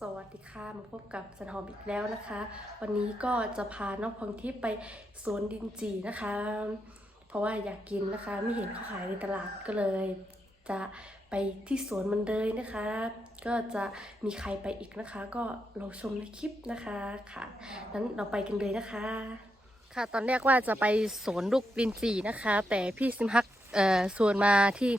สวัสดีค่ะมาพบกับสันหอมอีกแล้วนะคะ วันนี้ก็จะพาน้องพองทิพย์ไปสวนดินจีนะคะ เพราะว่าอยากกินนะคะ ไม่เห็นเขาขายในตลาดก็เลย จะไปที่สวนมันเลยนะคะ ก็จะมีใครไปอีกนะคะ ก็รอชมในคลิปนะคะค่ะนั้นเราไปกันเลยนะคะ ค่ะตอนแรกว่าจะไปสวนลูกดินจีนะคะ แต่พี่ซิมฮักเอ่อสวนมาที่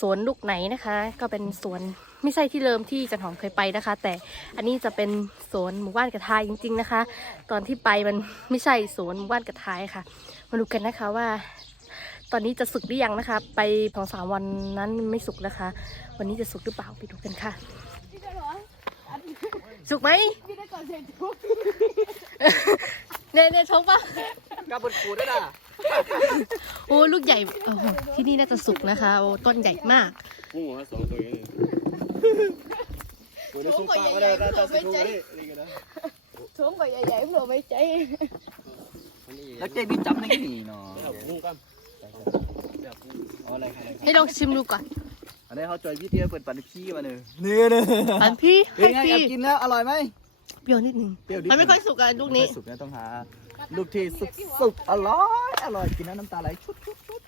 สวนลูกไหนนะคะ ก็เป็นสวน ไม่ใช่ที่เดิมที่จันหอมเคยไปนะคะ แต่อันนี้จะเป็นสวนหมู่บ้านกระทายจริง ๆนะคะ ตอนที่ไปมันไม่ใช่สวนหมู่บ้านกระทายค่ะมาดูกันนะคะว่า ตอนนี้จะสุกหรือยังนะคะ ไปสองสามวันนั้นไม่สุกนะคะ วันนี้จะสุกหรือเปล่าไปดูกันค่ะพี่ได้เหรอสุกไหมพี่ได้ก่อนเสร็จทุกเน่เน่ชกปะกับบนขูดด้วยนะโอ้ลูกใหญ่โอ้โหที่นี่น่าจะสุกนะคะ โอ้ต้นใหญ่มากงูฮะสองตัวนี้ ตัวนี้สู้ปากไม่ได้นะตาสีทูนี่นี่กันนะช่วงก่อนใหญ่ๆผมไม่ใจแล้วเจ๊พี่จับในกี่หนีเนาะเอางูกันเอาอะไรอะไรให้ลองชิมดูก่อนอันนี้เขาจอยพี่เตี้ยเปิดปันพี่มาเนื้อเนื้อเนื้อปันพี่เป็นให้ไงแอพี่บกินแล้วอร่อยไหมเปรี้ยวนิดนึงเปรี้ยวดิมันไม่ค่อยสุกอะลูกนี้สุกนะต้องหาลูกที่สุกสุกอร่อยอร่อยกินแล้วน้ำตาไหลชุดชุดชุด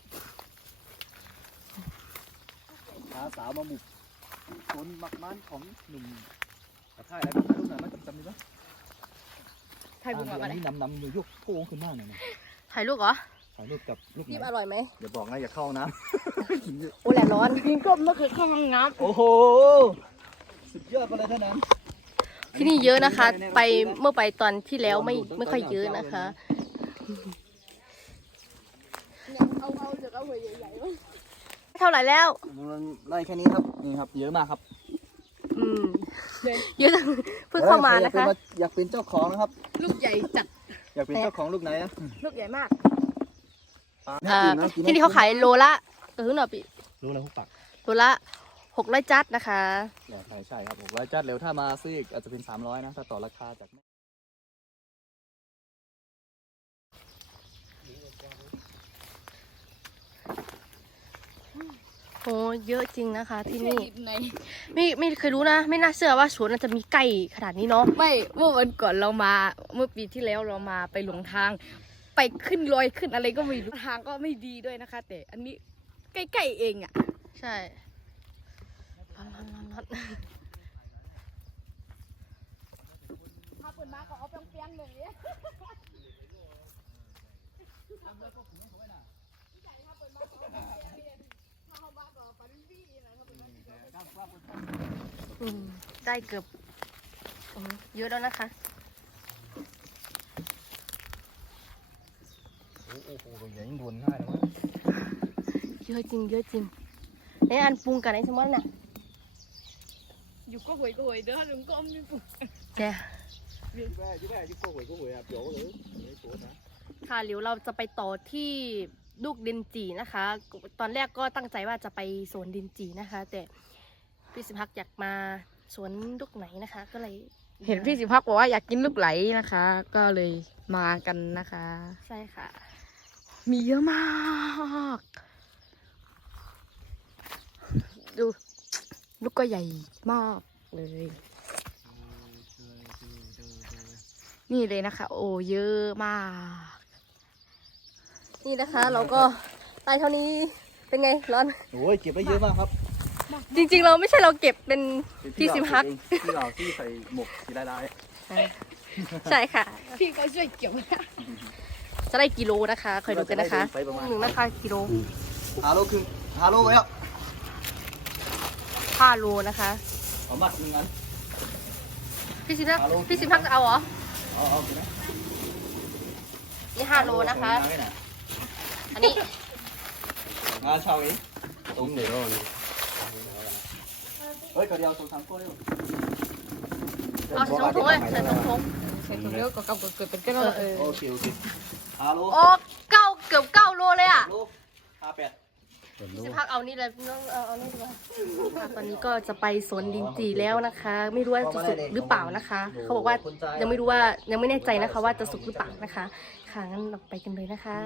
หาสาวมาบุก คนมักมันของหนุ่มกระท่ายอะไรบ้างลูกหน่อยมาจำได้ปะถ่ายบุกอะไรนี่นำนำอยู่ยกโค้งขึ้นมาหน่อยนะถ่ายลูกเหรอถ่ายรูปกับลูกไหพี่นอร่อยไหมอย่าบอกนะอย่าเข้าน้ำกินเยอะโอ้แหละร้อนกินกลมเมื่อคืนเข้าห้องน้โอ้โหสุดยอดไปเลยเท่านั้นที่นี่เยอะนะคะ ไปเมื่อไปตอนที่แล้วไม่ไม่ค่อยเยอะนะคะำเนี่ยเอาเอาเดี๋ยวเอาหัวใหญ่ๆวะเท่าไหร่แล้วมันไล่แค่นี้ครับนี่ครับ เยอะมากครับอืมเยอะจังเพิ่งเข้ามานะคะ อยากเป็นเจ้าของนะครับ ลูกใหญ่จัด อยากเป็นเจ้าของลูกไหนนะลูกใหญ่มากอ่าที่นี่เขาขายโลละเออหน่อยปีรู้แล้วหุบปักโลละหกร้อยจัดนะคะใช่ใช่ครับผมร้อยจัดเร็วถ้ามาซื้ออีกอาจจะเป็นสามร้อยนะถ้าต่อราคาจาก โอ้เยอะจริงนะคะ ที่นี่ในไม่ไม่เคยรู้นะ ไม่น่าเชื่อว่าสวนมันจะมีไก่ขนาดนี้เนาะไม่เมื่อวันก่อนเรามาเมื่อปีที่แล้วเรามาไปหลงทาง ไปขึ้นลอยขึ้นอะไรก็ไม่รู้ทางก็ไม่ดีด้วยนะคะ แต่อันนี้ใกล้ๆเองอะ ใช่ร้อนร้อนร้อนร้อนถ้าเปิดมาก็เอาเปียงๆเลยอื มได้เกือบอืมเยอะแล้วนะคะ โอ้โหใหญ่ยิ่งดวนง่ายเลยเยอะจริง เยอะจริงไอ้อันปรุงกันไอ้สมมติน่ะ อยู่ก็หวยก็หวยเด้อลุงก็อมนี่ปุ๊บแกยี่แม่ยี่แม่ยี่โก้หวยโก้หวยอะเปียวเลยไม่ตัวนะ ค่ะเดี๋ยวเราจะไปต่อที่ ลูกดินจีนะคะ ตอนแรกก็ตั้งใจว่าจะไปสวนดินจีนะคะ แต่พี่สิพักอยากมาสวนลูกไหนนะคะ ก็เลยเห็นพี่สิพักบอกว่าอยากกินลูกไหลนะคะ ก็เลยมากันนะคะ ใช่ค่ะ มีเยอะมาก ดูลูกก็ใหญ่มากเลย นี่เลยนะคะ โอ้เยอะมาก นี่นะคะ เราก็ตายเท่านี้เป็นไงร้อน โอ้ยเก็บได้เยอะมากครับจริงๆ เราไม่ใช่เราเก็บเป็นพี่ซิมฮักที่เราที่ใส่หมกสีลายลายใช่ค่ะ พี่ก็ช่วยเก็บจะได้กิโลนะคะคอยดูกันนะคะไปประมาณหนึ่งนะคะกิโลฮาโลคือฮาโลไว้แล้วห้าโลนะคะเอามัดหนึ่งอันพี่ซิมพักพี่ซิมพักจะเอาเหรอเอาเอาไหมนี่ห้าโลนะคะ อันนี้งานเช่าเองตรงไหนร้อนเฮ้ยกระเดียวสองสามตัวเลยเอาใส่ถุงถุงเลยใส่ถุงถุงใส่ถุงเยอะก็กับเกิดเป็นก็เออเออโอเคโอเคฮาโลโอ้เก้าเกือบเก้าโลเลยอะโลห้าแปด พี่ซิมพักเอานี่เลยน้องเอาเอานี่ดีกว่าค่ะตอนนี้ก็จะไปสวนดินจีแล้วนะคะ ไม่รู้ว่าจะสุกหรือเปล่านะคะ เขาบอกว่ายังไม่รู้ว่ายังไม่แน่ใจนะคะ ว่าจะสุกหรือเปล่านะคะ ค่ะงั้นเราไปกันเลยนะคะ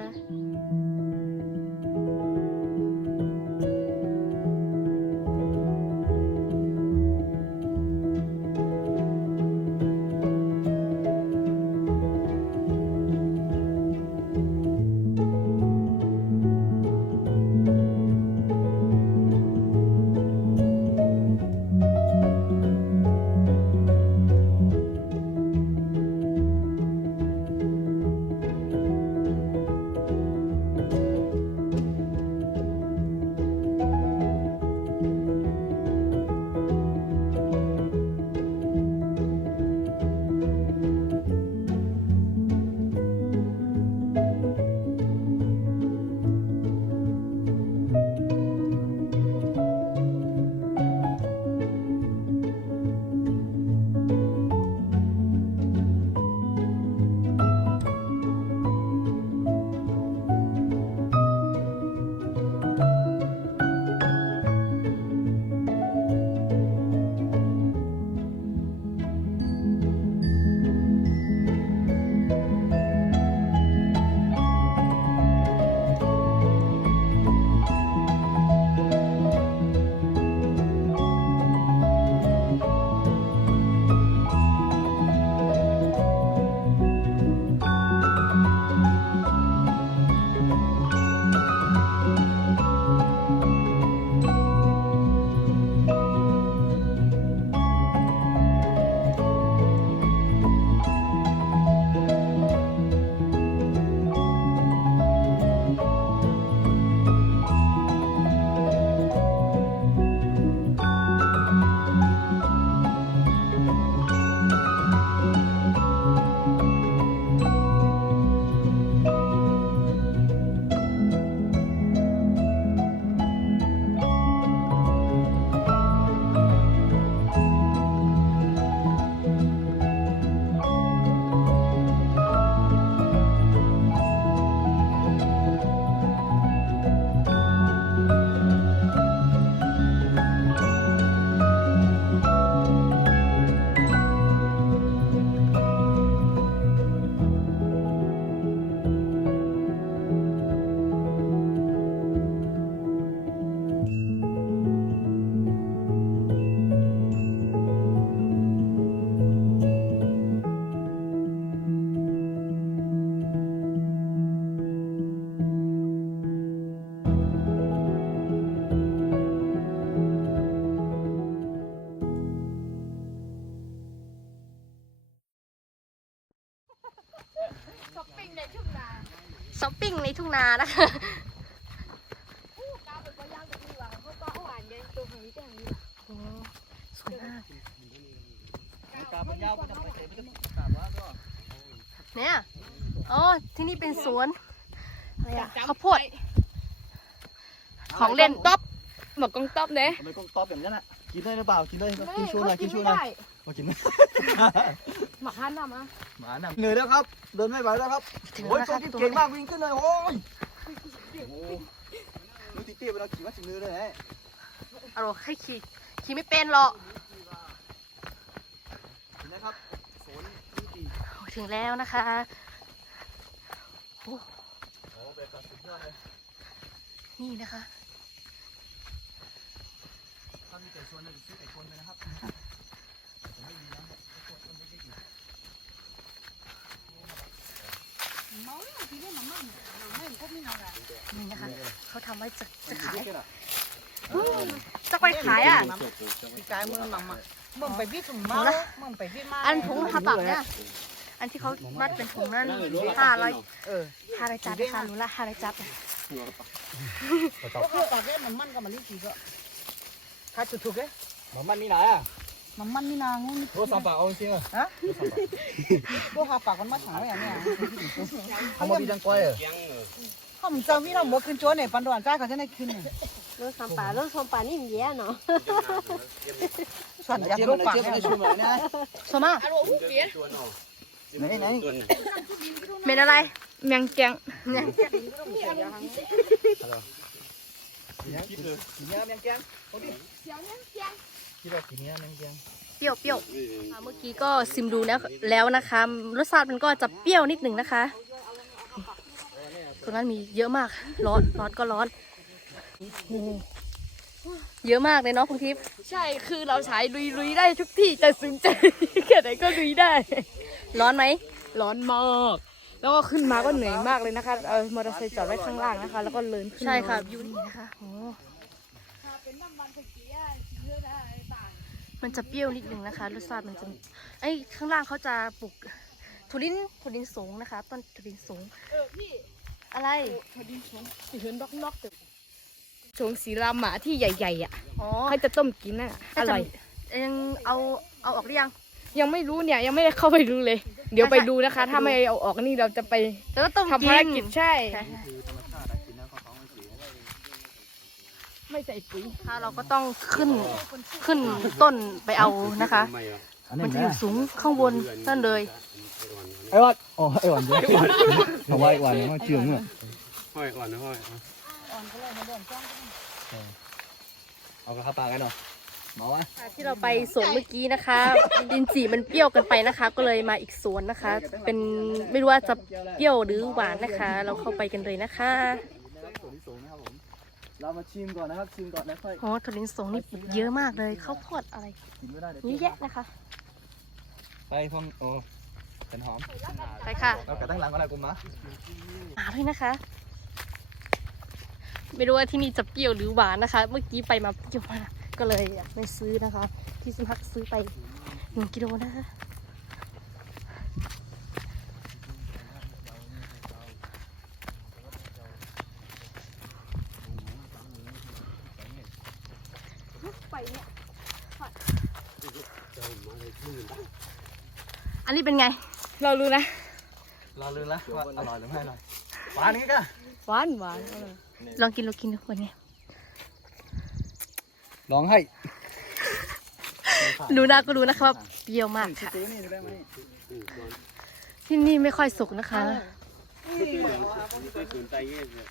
งนี้แต่งนี้โอ้สวยมากตาเป็นยาวก็จะไปเตะไม่ต้องตามว่าก็เนี่ยอ๋อที่นี่เป็นสวนอะไรอะข้าวโพดของเล่นต๊อปหมอกกองต๊อปเนี่ยทำไมกล้องต๊อปแบบนั้นอะกินได้หรือเปล่ากินได้กินชูหน่อยกินชูหน่อยมากิน หมักฮันน่ะมาหมาหนักเหนื่อยแล้วครับ เดินไม่ไหวแล้วครับถึงโอ้ยแล้วตัวนะคะที่เก่งมากวิ่งขึ้นเลยโอ้ยโอ้มือตีเตี้ยไปแล้วขี่มาถึงมือเลยไงเอาหรอให้ขี่ขี่ไม่เป็นหรอกเห็นไหมครับสวนที่ดีถึงแล้วนะคะโอ้แบบตัดสุดยอดเลยนี่นะคะถ้ามีไก่ชวนเลยซื้อไก่ชนเลยนะครับผมไม่มีนะไก่ชนเล็กๆอยู่ นี่นะคะเขาทำไว้จะจะขายเล็กๆอะจะไปขายอะพี่กายมือหมังมาเมื่อไปวิทย์ถุงเมาเมื่อไปวิทย์มาอันถุงห้าบาทเนี่ยอันที่เขามัดเป็นถุงนั่นห้าร้อยเออห้าร้อยจัดนะคะรู้ละห้าร้อยจัดพวกเขาตัดได้มันมันกับมันนี่กี่ก็ถ้าจุดถูกเลยหมามันมีไหนอะ มันมันนี่นางงโทรศัพท์ปากเอาจริงๆอะฮะพวกหาปากมันมาถามอะไรเนี่ยทำมาดีจังก้อยอะเขาเหมือนเจ้าพี่เราเมื่อคืนโจ้เนี่ยปันด่วนจ้าเขาจะได้คืนเนี่ยรถสามป่ารถสามป่านี่มันแย่เนาะส่วนยักเจี๊ยบษ์ลูมันกปากเจี๊ยบเนี่มันยจะชูหน่อยนะสมาอารมณ์เปลี่ยนไหนไหนเป็นอะไรเมียงแกงกินเลยกินเนี้ยแมงแกง เอาดิคิดว่ากินเนี้ยแมงแกงเปรี้ยวเปรี้ยวอ่าเมื่อกี้ก็ซิมดูแล้วแล้วนะคะ รสชาติมันก็จะเปรี้ยวนิดหนึ่งนะคะตรงนั้นมีเยอะมาก ร้อน ร้อนก็ร้อนโอ้โหเยอะมากเลยเนาะคุณทิพย์ใช่คือเราใช้ลุยลุยได้ทุกที่จะซึ้งใจแค่ไหนก็ลุยได้ ร้อนไหม ร้อนมาก แล้วก็ขึ้นมาก็เหนื่อยมากเลยนะคะ เอามอเตอร์ไซค์จอดไว้ข้างล่างนะคะ แล้วก็เลินขึ้นใช่ค่ะวิวนี่นะคะโอ้ มันจะเปรี้ยวนิดนึงนะคะรสชาติมันจะไอ้ข้างล่างเขาจะปลูกทุลินทุลินสูงนะคะต้นทุลินสูงเออพี่อะไรพอดีชงสีเหินด็อกน็อกแต่ชงสีราหมาที่ใหญ่ๆอะอ๋อเขาจะต้มกินน่ะอร่อยยังเอาเอาออกหรือยัง ยังไม่รู้เนี่ยยังไม่ได้เข้าไปดูเลย เดี๋ยวใช่ไปดูนะคะ ถ้าไม่เอาออกนี่เราจะไปแต่ก็ต้มทำภารกิจใช่ ไม่ใส่ปุ๋ยถ้าเราก็ต้องขึ้นขึ้นต้นไปเอานะคะ มันจะอยู่สูงข้างบนนั่นเลย ไอ้วัดอ๋อไอ้วันเดียวเอาไว้วันนี้ว่าเชื่องเนี่ยห้อยก่อนนะห้อยเอากระปากกันเนาะหมอวะที่เราไปสวนเมื่อกี้นะคะดินจีมันเปรี้ยวเกันไปนะคะ ก็เลยมาอีกสวนนะคะ เป็นไม่รู้ว่าจะเปรี้ยวหรือหวานนะคะ เราเข้าไปกันเลยนะคะ เรามาชิมก่อนนะครับ ชิมก่อนแล้วค่อยอ๋อทุเรียนสงนี่ปลูกเยอะมากเลยข้าวโพดอะไรกินไม่ได้เดี๋ยวเยอะแยะนะคะ ไปพองโอ้เป็นหอมไปค่ะเรากระตั้งหลังก็ได้กูมามาด้วยนะคะ ไม่รู้ว่าที่นี่จะเปรี้ยวหรือหวานนะคะ เมื่อกี้ไปมาเปรี้ยวมากก็เลยไม่ซื้อนะคะ ที่สมัครซื้อไปหนึ่งกิโลนะคะ อันนี้ เป็นไง เรารู้นะเราลืมแล้วว่าอร่อยหรือไม่อร่อยหวานนี้ก็หวานหวานอร่อยลองกินลองกินดูเป็นไงลองให้ดูหน้าก็รู้นะคะว่าเปรี้ยวมากค่ะเจ๊นี่ได้ไหมที่นี่ไม่ค่อยสุกนะคะตื่นใจเย็นเลย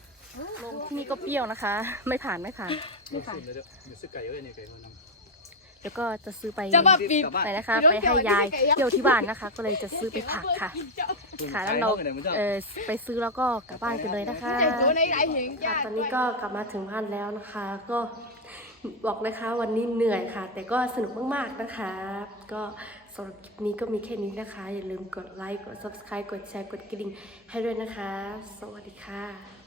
ที่นี่ก็เปรี้ยวนะคะ ไม่ผ่านไม่ผ่านไม่ผ่าน เดี๋ยวเดี๋ยวซื้อไก่เอ้ยเนี่ยไก่คนเดี๋ยวก็จะซื้อไปจะมาปีบ ไปนะคะ ไปให้ยายเที่ยวที่บ้านนะคะ ก็เลยจะซื้อไปผักค่ะ ค่ะแล้วเราเออไปซื้อแล้วก็กลับบ้านกันเลยนะคะใจตัวในไหนเห็นค่ะจ้าตอนนี้ก็กลับมาถึงบ้านแล้วนะคะ ก็บอกนะคะวันนี้เหนื่อยค่ะ แต่ก็สนุกมากๆนะคะ ก็สำหรับคลิปนี้ก็มีแค่นี้นะคะ อย่าลืมกดไลค์กด subscribe กดแชร์กดกระดิ่งให้ด้วยนะคะ สวัสดีค่ะ